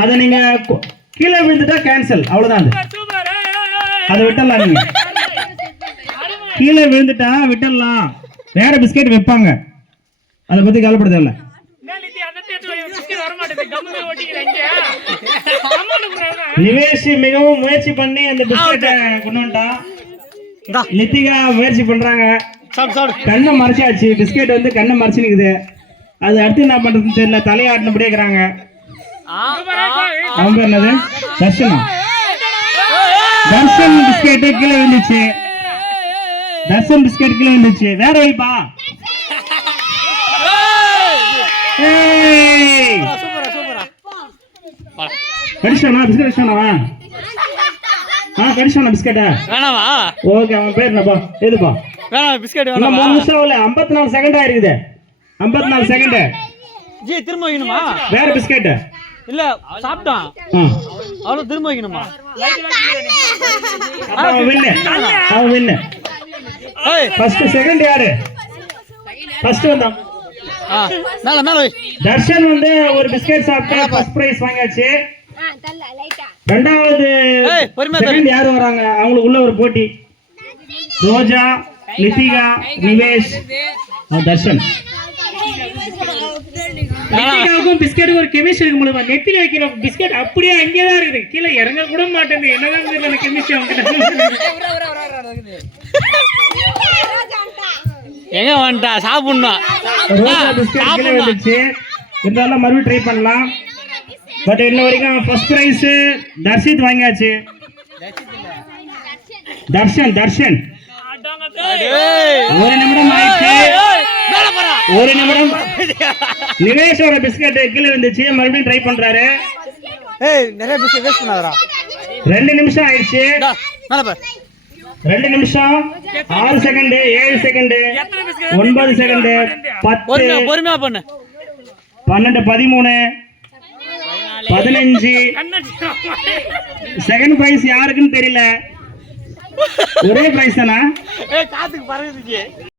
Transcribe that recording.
அதை நீங்க கீழே விழுந்துட்டா கேன்சல், அவ்வளவுதான். அதை விட்டுடலாம், நீங்க கீழே விழுந்துட்டா விட்டுடலாம். வேற பிஸ்கெட் வைப்பாங்க, அதை பத்தி கவலைப்படுதல்ல. நிவேஷ் மிகவும் முயற்சி பண்ணி அந்த பிஸ்கெட்டை கொண்டு வந்துட்டான். லித்திகா முயற்சி பண்றாங்க, கண்ணை மறைச்சாச்சு. பிஸ்கெட் வந்து கண்ணை மறைச்சு நிக்குது. அது அடுத்து என்ன பண்றதுன்னு தெரியல, தலையாட்டினபடியே இருக்கிறாங்க. அவங்க என்னது தர்ஷனா? தர்ஷன் பிஸ்கெட் கீழே விழுந்துச்சு. தர்ஷன் பிஸ்கெட் கீழே விழுந்துச்சு. வேற வைப்பா. கடிச்சானா பிஸ்கெட்? கடிச்சானவா? கடிச்சானா பிஸ்கெட்டா? வேணாவா? ஓகே, அவன் பேர் என்னப்பா? எதுப்பா? வேணாம் பிஸ்கெட் வேணாம். 3 நிமிஷம் இல்ல, 54 செகண்ட் ஆயிருக்குது. 54 செகண்ட். ஜி திரும்ப வைக்கணுமா? வேற பிஸ்கெட் இல்ல, சாப்பிட்டான். அவ்வளவு திரும்ப வைக்கணுமா? அவன் வின்னு. ஃபர்ஸ்ட் செகண்ட் யாரு? ஃபர்ஸ்ட் வந்தான். மேல தர்ஷன் வந்து ஒரு பிஸ்கெட் சாப்பிட்டு ஃபர்ஸ்ட் பிரைஸ் வாங்கியாச்சு. ரெண்டாவது செகண்ட் யாரு வராங்க? அவங்களுக்கு உள்ள ஒரு போட்டி. ரோஜா, லித்திகா, நிவேஷ், தர்ஷன். லித்திகாவுக்கும் பிஸ்கெட் ஒரு கெமிஸ்ட்ரி இருக்கு. மூலமா நெத்தில வைக்கிற பிஸ்கெட் அப்படியே அங்கேதான் இருக்குது, கீழே இறங்க கூட மாட்டேங்குது. என்னதான் தெரியல கெமிஸ்ட்ரி அவங்க எங்க வந்துட்டா சாப்பிடணும். இருந்தாலும் மறுபடியும் ட்ரை பண்ணலாம். பட் இன்ன வரைக்கும் ஃபர்ஸ்ட் பிரைஸ் தர்ஷித் வாங்கியாச்சு. தர்ஷன் ஒரு நிமிடம் ஆயிடுச்சு. ஒரு நிமிடம். நிவேஷோட பிஸ்கெட் கீழே வந்துச்சு, மறுபடியும் ட்ரை பண்றாரு. நிறைய பிஸ்கெட் வேஸ்ட் பண்ணாதடா. 2 நிமிஷம் ஆயிடுச்சு. 2 நிமிஷம் 6 செகண்ட், 7 செகண்ட், 9 செகண்ட், 10, பொறுமையா பண்ணு, 12, 13, 15. செகண்ட் பிரைஸ் யாருக்குன்னு தெரியல. ஒரே பிரைஸ் தானா?